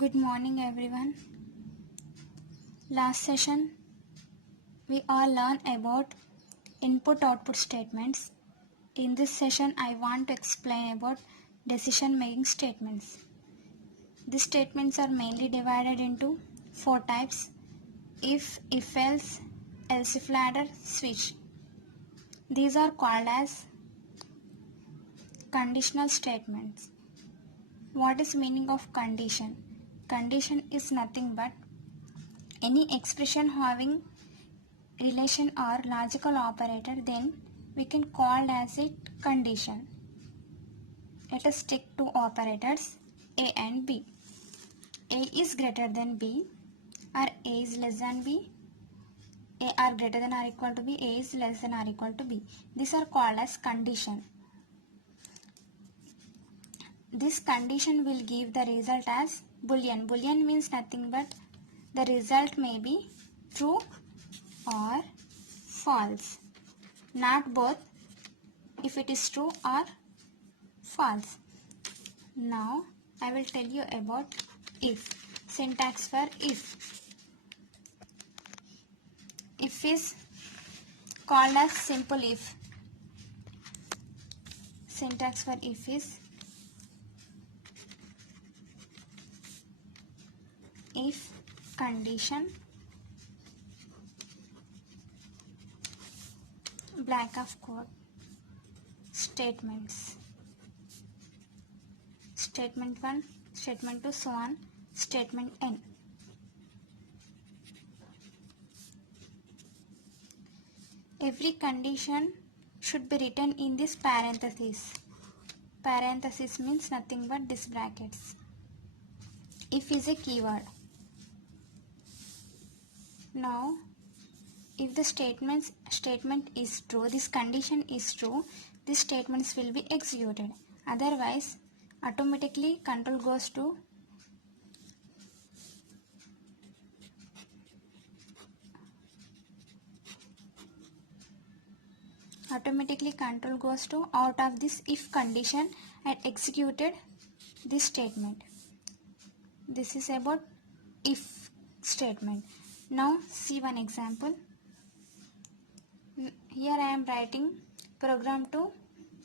Good morning, everyone. Last session, we all learned about input-output statements. In this session, I want to explain about decision-making statements. These statements are mainly divided into four types: if else, if ladder, switch. These are called as conditional statements. What is meaning of condition? Condition is nothing but any expression having relation or logical operator, then we can call as it condition. Let us stick to operators A and B. A is greater than B, or A is less than B. A are greater than or equal to B, A is less than or equal to B. These are called as condition. This condition will give the result as Boolean. Boolean means nothing but the result may be true or false, not both, if it is true or false. Now I will tell you about if. Syntax for if. If is called as simple if. Syntax for if is if condition blank of code statements. Statement 1, statement 2, so on, statement n. Every condition should be written in this parenthesis. Parenthesis means nothing but these brackets. If is a keyword. Now, if the statement is true, this condition is true, these statements will be executed. Otherwise, automatically control goes to out of this if condition and executed this statement. This is about if statement. Now see one example. Here I am writing program to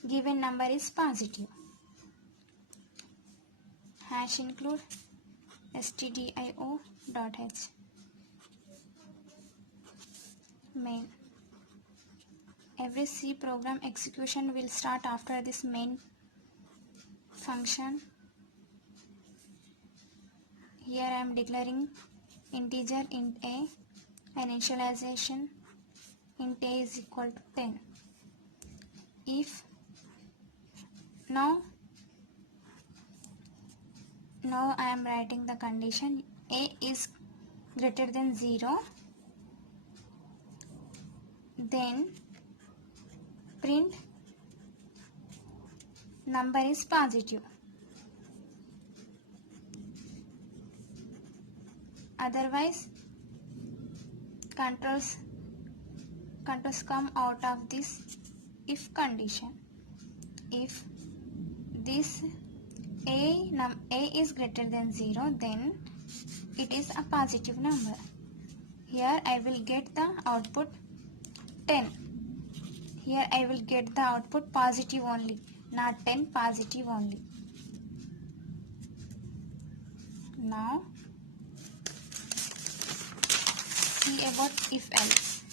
given number is positive. Hash include stdio.h main. Every C program execution will start after this main function. Here I am declaring integer int a and initialization int a is equal to 10. If now I am writing the condition a is greater than 0, then print number is positive. Otherwise, controls come out of this if condition. If this a is greater than 0, then it is a positive number. Here I will get the output 10. Here I will get the output positive only, not 10, positive only. Now see about if else.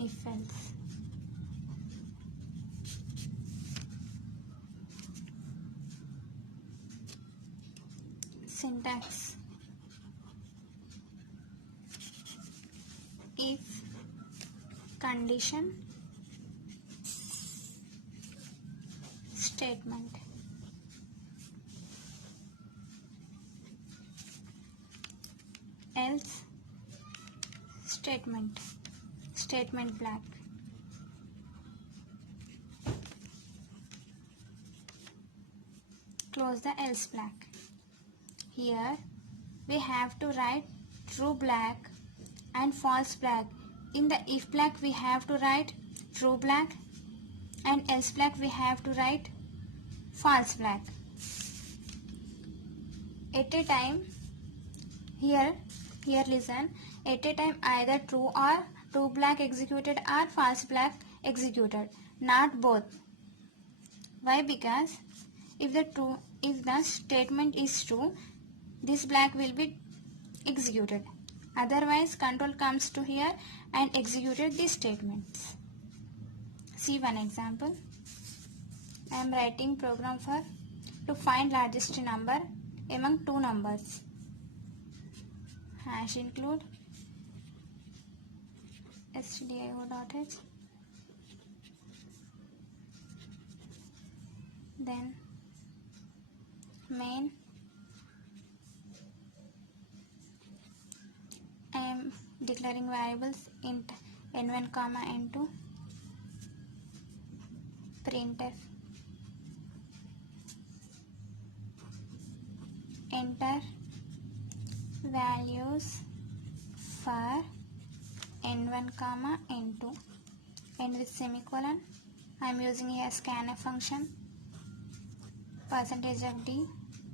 If else. Syntax. If condition statement. Else statement. Statement blank. Close the else blank. Here we have to write true blank and false blank. In the if blank we have to write true blank, and else blank we have to write false black. At a time, here listen, at a time either true black executed or false black executed, not both. Why? Because if the statement is true, this black will be executed. Otherwise, control comes to here and executed these statements. See one example. I am writing program to find largest number among two numbers. Hash include stdio.h, then main. I am declaring variables int n1 comma n2, printf, enter values for n1 comma n2, end with semicolon. I am using here scanf function, percentage of d,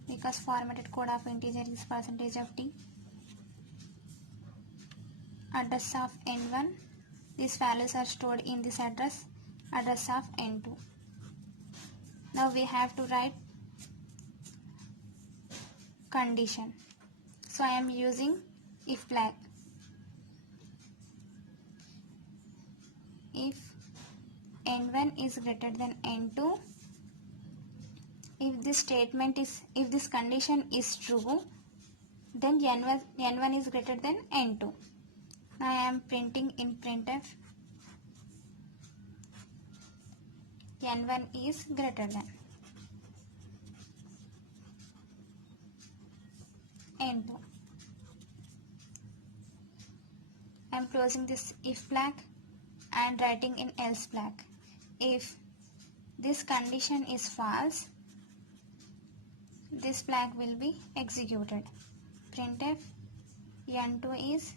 because formatted code of integer is percentage of d. Address of n1, these values are stored in this address of n2. Now we have to write condition. So I am using if black. If n1 is greater than n2, if this condition is true, then n1 is greater than n2. Now I am printing in printf n1 is greater than n2. I am closing this if black and writing in else black. If this condition is false, this black will be executed. Printf n2 is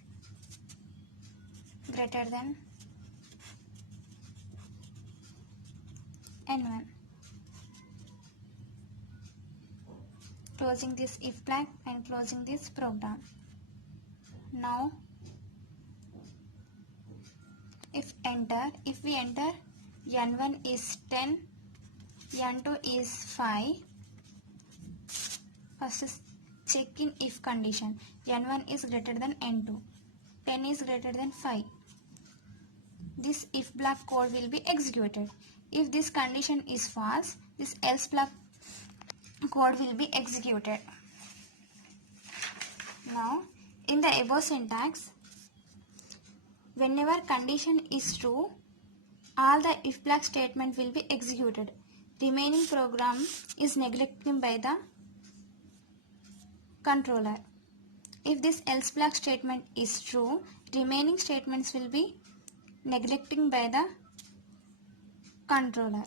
greater than n1. Closing this if black and closing this program. Now if we enter n1 is 10, n2 is 5. First is check in if condition. n1 is greater than n2. 10 is greater than 5. This if block code will be executed. If this condition is false, this else block code will be executed. Now, in the above syntax, whenever condition is true, all the if block statement will be executed. Remaining program is neglected by the controller. If this else block statement is true, remaining statements will be neglected by the controller.